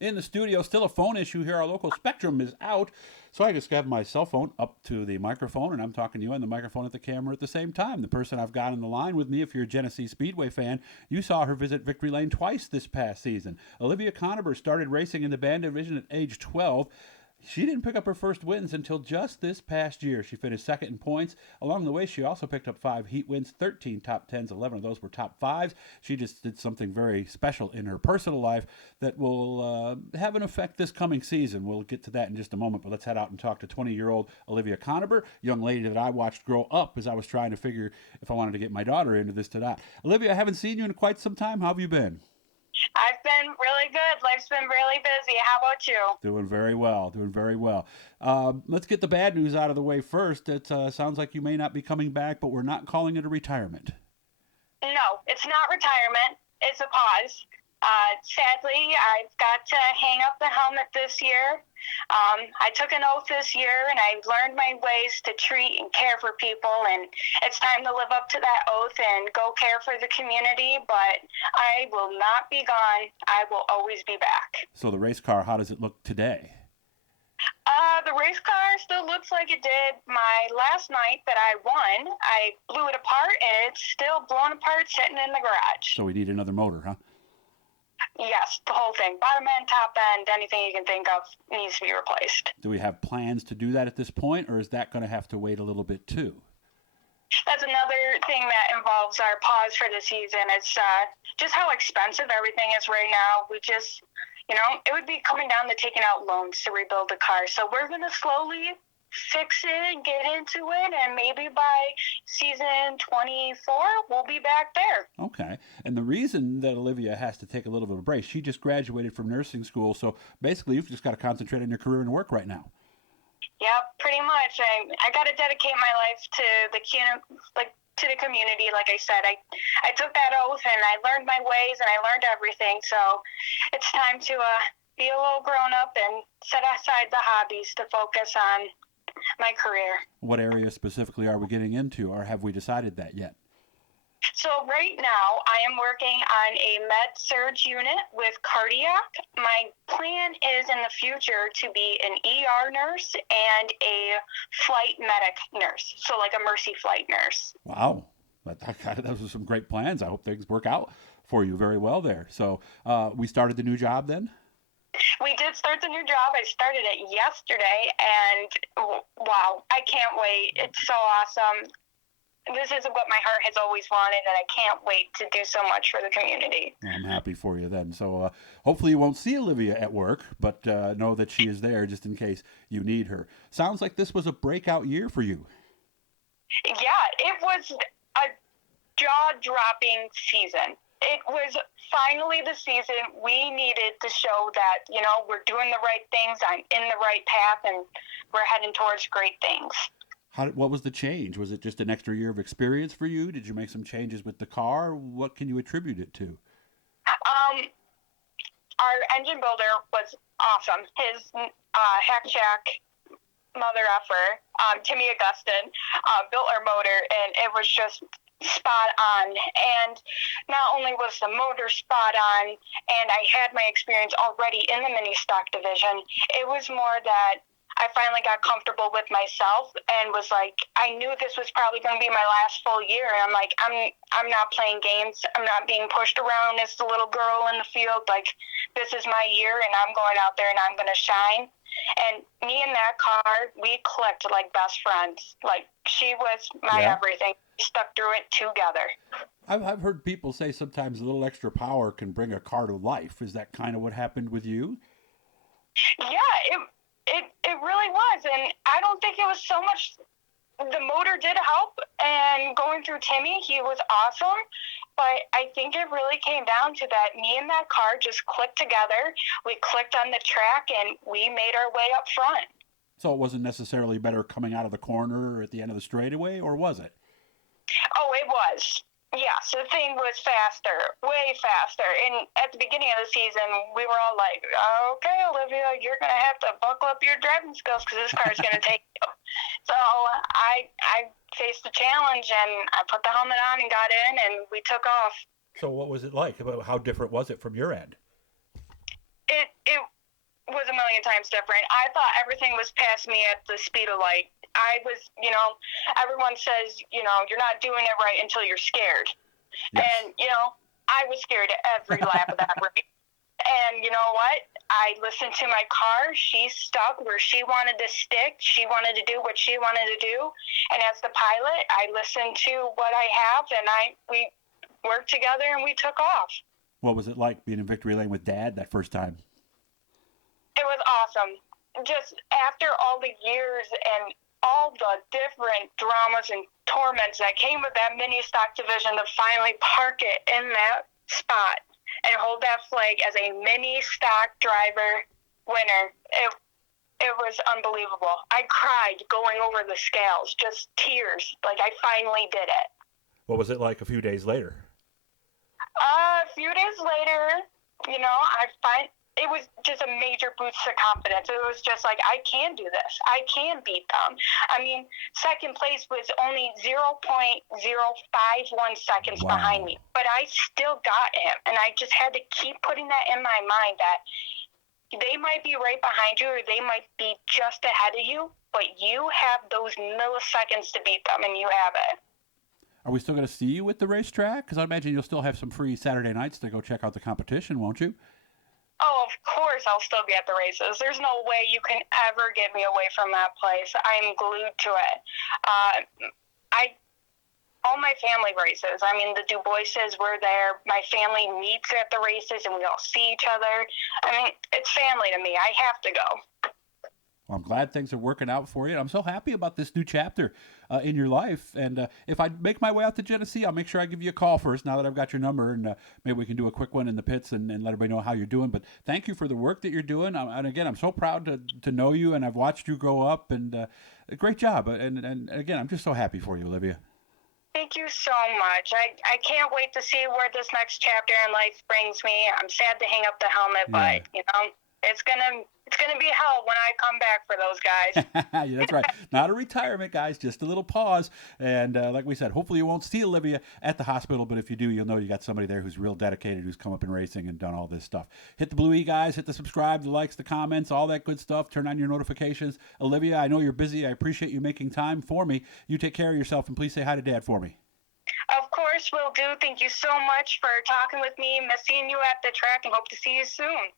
in the studio. Still a phone issue here. Our local Spectrum is out. So I just have my cell phone up to the microphone, and I'm talking to you on the microphone at the camera at the same time. The person I've got on the line with me, if you're a Genesee Speedway fan, you saw her visit Victory Lane twice this past season. Olivia Coniber started racing in the band division at age 12. She didn't pick up her first wins until just this past year. She finished second in points. Along the way, she also picked up 5 heat wins, 13 top tens, 11 of those were top fives. She just did something very special in her personal life that will have an effect this coming season. We'll get to that in just a moment, but let's head out and talk to 20-year-old Olivia Coniber, young lady that I watched grow up as I was trying to figure if I wanted to get my daughter into this tonight. Olivia, I haven't seen you in quite some time. How have you been? I've been really good. Life's been really busy. How about you? Doing very well. Doing very well. Let's get the bad news out of the way first. It sounds like you may not be coming back, but we're not calling it a retirement. No, it's not retirement. It's a pause. Sadly, I've got to hang up the helmet this year. I took an oath this year, and I've learned my ways to treat and care for people, and it's time to live up to that oath and go care for the community, but I will not be gone. I will always be back. So the race car, how does it look today? The race car still looks like it did my last night that I won. I blew it apart, and it's still blown apart sitting in the garage. So we need another motor, huh? Yes, the whole thing. Bottom end, top end, anything you can think of needs to be replaced. Do we have plans to do that at this point, or is that going to have to wait a little bit too? That's another thing that involves our pause for the season. It's just how expensive everything is right now. It would be coming down to taking out loans to rebuild the car. So we're going to slowly fix it, get into it, and maybe by season 24, we'll be back there. Okay. And the reason that Olivia has to take a little bit of a break, she just graduated from nursing school, so basically you've just got to concentrate on your career and work right now. Yeah, pretty much. I got to dedicate my life to to the community. Like I said, I took that oath and I learned my ways and I learned everything. So it's time to be a little grown up and set aside the hobbies to focus on my career. What area specifically are we getting into, or have we decided that yet? So right now, I am working on a med surge unit with cardiac. My plan is in the future to be an ER nurse and a flight medic nurse, so like a mercy flight nurse. Wow. Those are some great plans. I hope things work out for you very well there. So we started the new job then? We did start the new job. I started it yesterday, and wow, I can't wait. It's so awesome. This is what my heart has always wanted, and I can't wait to do so much for the community. I'm happy for you then. So hopefully you won't see Olivia at work, but know that she is there just in case you need her. Sounds like this was a breakout year for you. Yeah, it was a jaw-dropping season. It was finally the season we needed to show that, we're doing the right things, I'm in the right path, and we're heading towards great things. What was the change? Was it just an extra year of experience for you? Did you make some changes with the car? What can you attribute it to? Our engine builder was awesome. His hack shack mother effer, Timmy Augustin, built our motor, and it was just spot on. And not only was the motor spot on, and I had my experience already in the mini stock division, it was more that I finally got comfortable with myself and was like, I knew this was probably going to be my last full year. And I'm like, I'm not playing games. I'm not being pushed around as the little girl in the field. Like, this is my year, and I'm going out there and I'm going to shine. And me and that car, we clicked like best friends. Like, she was my everything. We stuck through it together. I've heard people say sometimes a little extra power can bring a car to life. Is that kind of what happened with you? Yeah, it really was. And I don't think it was so much the motor did help, and going through Timmy, he was awesome. But I think it really came down to that me and that car just clicked together. We clicked on the track, and we made our way up front. So it wasn't necessarily better coming out of the corner or at the end of the straightaway, or was it? Oh, it was. Yes, the thing was faster, way faster. And at the beginning of the season, we were all like, okay, Olivia, you're going to have to buckle up your driving skills because this car is going to take you. So I faced the challenge, and I put the helmet on and got in, and we took off. So what was it like? How different was it from your end? It million times different. I thought everything was past me at the speed of light. I was, everyone says, you're not doing it right until you're scared. Yes. And, I was scared every lap of that race. And you know what? I listened to my car. She stuck where she wanted to stick. She wanted to do what she wanted to do. And as the pilot, I listened to what I have, and we worked together and we took off. What was it like being in victory lane with Dad that first time? It was awesome. Just after all the years and all the different dramas and torments that came with that mini stock division, to finally park it in that spot and hold that flag as a mini stock driver winner, it was unbelievable. I cried going over the scales, just tears, like I finally did it. What was it like a few days later? A few days later, it was just a major boost of confidence. It was just like, I can do this. I can beat them. I mean, second place was only 0.051 seconds behind me, but I still got him. And I just had to keep putting that in my mind that they might be right behind you or they might be just ahead of you, but you have those milliseconds to beat them, and you have it. Are we still going to see you at the racetrack? Because I imagine you'll still have some free Saturday nights to go check out the competition, won't you? Oh, of course I'll still be at the races. There's no way you can ever get me away from that place. I'm glued to it. All my family races. I mean, the Du Boises were there. My family meets at the races, and we all see each other. I mean, it's family to me. I have to go. Well, I'm glad things are working out for you. I'm so happy about this new chapter in your life. And if I make my way out to Genesee, I'll make sure I give you a call first now that I've got your number. And maybe we can do a quick one in the pits and let everybody know how you're doing. But thank you for the work that you're doing. And again, I'm so proud to know you, and I've watched you grow up. And great job. And again, I'm just so happy for you, Olivia. Thank you so much. I can't wait to see where this next chapter in life brings me. I'm sad to hang up the helmet, but, it's gonna be hell when I come back for those guys. Yeah, that's right. Not a retirement, guys. Just a little pause. And like we said, hopefully you won't see Olivia at the hospital. But if you do, you'll know you got somebody there who's real dedicated, who's come up in racing and done all this stuff. Hit the blue E, guys. Hit the subscribe, the likes, the comments, all that good stuff. Turn on your notifications. Olivia, I know you're busy. I appreciate you making time for me. You take care of yourself, and please say hi to Dad for me. Of course, will do. Thank you so much for talking with me. Miss seeing you at the track, and hope to see you soon.